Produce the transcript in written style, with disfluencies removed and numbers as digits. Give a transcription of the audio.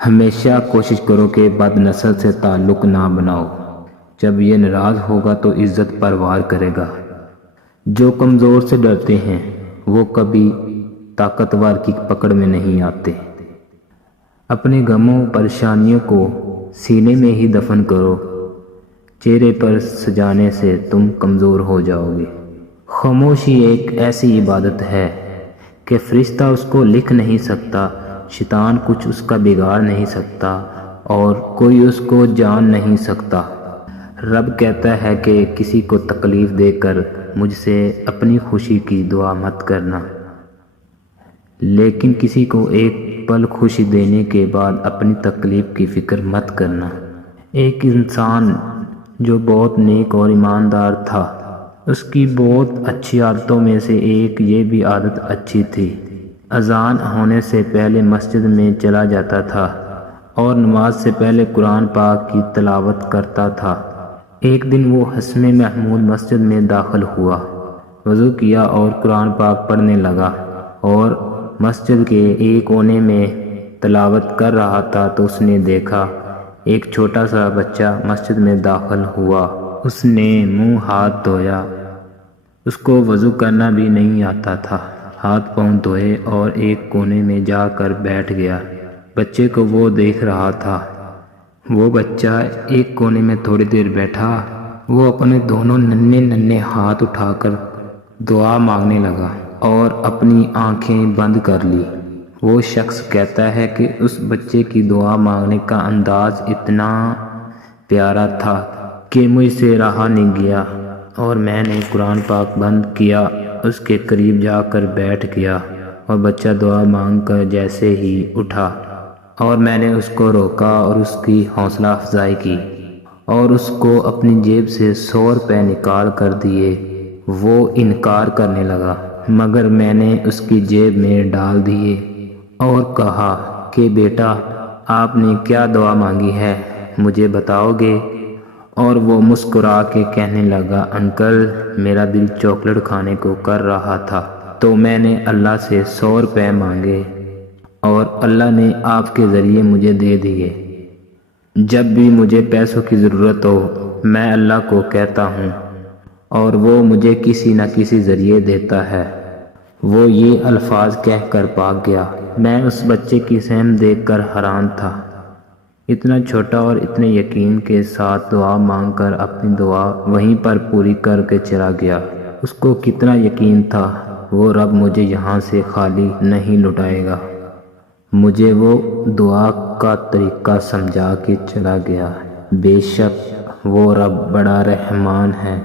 ہمیشہ کوشش کرو کہ بد نسل سے تعلق نہ بناؤ، جب یہ ناراض ہوگا تو عزت پر وار کرے گا۔ جو کمزور سے ڈرتے ہیں وہ کبھی طاقتور کی پکڑ میں نہیں آتے۔ اپنے غموں پریشانیوں کو سینے میں ہی دفن کرو، چہرے پر سجانے سے تم کمزور ہو جاؤ گے۔ خاموشی ایک ایسی عبادت ہے کہ فرشتہ اس کو لکھ نہیں سکتا، شیطان کچھ اس کا بگاڑ نہیں سکتا اور کوئی اس کو جان نہیں سکتا۔ رب کہتا ہے کہ کسی کو تکلیف دے کر مجھ سے اپنی خوشی کی دعا مت کرنا، لیکن کسی کو ایک پل خوشی دینے کے بعد اپنی تکلیف کی فکر مت کرنا۔ ایک انسان جو بہت نیک اور ایماندار تھا، اس کی بہت اچھی عادتوں میں سے ایک یہ بھی عادت اچھی تھی، اذان ہونے سے پہلے مسجد میں چلا جاتا تھا اور نماز سے پہلے قرآن پاک کی تلاوت کرتا تھا۔ ایک دن وہ حسن محمود مسجد میں داخل ہوا، وضو کیا اور قرآن پاک پڑھنے لگا اور مسجد کے ایک کونے میں تلاوت کر رہا تھا تو اس نے دیکھا ایک چھوٹا سا بچہ مسجد میں داخل ہوا۔ اس نے منہ ہاتھ دھویا، اس کو وضو کرنا بھی نہیں آتا تھا، ہاتھ پاؤں دھوئے اور ایک کونے میں جا کر بیٹھ گیا۔ بچے کو وہ دیکھ رہا تھا۔ وہ بچہ ایک کونے میں تھوڑی دیر بیٹھا، وہ اپنے دونوں ننھے ہاتھ اٹھا کر دعا مانگنے لگا اور اپنی آنکھیں بند کر لی۔ وہ شخص کہتا ہے کہ اس بچے کی دعا مانگنے کا انداز اتنا پیارا تھا کہ مجھ سے رہا نہیں گیا اور میں نے قرآن پاک بند کیا، اس کے قریب جا کر بیٹھ گیا اور بچہ دعا مانگ کر جیسے ہی اٹھا اور میں نے اس کو روکا اور اس کی حوصلہ افزائی کی اور اس کو اپنی جیب سے 100 روپے نکال کر دیے۔ وہ انکار کرنے لگا، مگر میں نے اس کی جیب میں ڈال دیے اور کہا کہ بیٹا آپ نے کیا دعا مانگی ہے، مجھے بتاؤ گے؟ اور وہ مسکرا کے کہنے لگا، انکل میرا دل چاکلیٹ کھانے کو کر رہا تھا تو میں نے اللہ سے 100 روپے مانگے اور اللہ نے آپ کے ذریعے مجھے دے دیے۔ جب بھی مجھے پیسوں کی ضرورت ہو میں اللہ کو کہتا ہوں اور وہ مجھے کسی نہ کسی ذریعے دیتا ہے۔ وہ یہ الفاظ کہہ کر بھاگ گیا۔ میں اس بچے کی صحت دیکھ کر حیران تھا، اتنا چھوٹا اور اتنے یقین کے ساتھ دعا مانگ کر اپنی دعا وہیں پر پوری کر کے چلا گیا۔ اس کو کتنا یقین تھا وہ رب مجھے یہاں سے خالی نہیں لوٹائے گا۔ مجھے وہ دعا کا طریقہ سمجھا کے چلا گیا۔ بے شک وہ رب بڑا رحمان ہے۔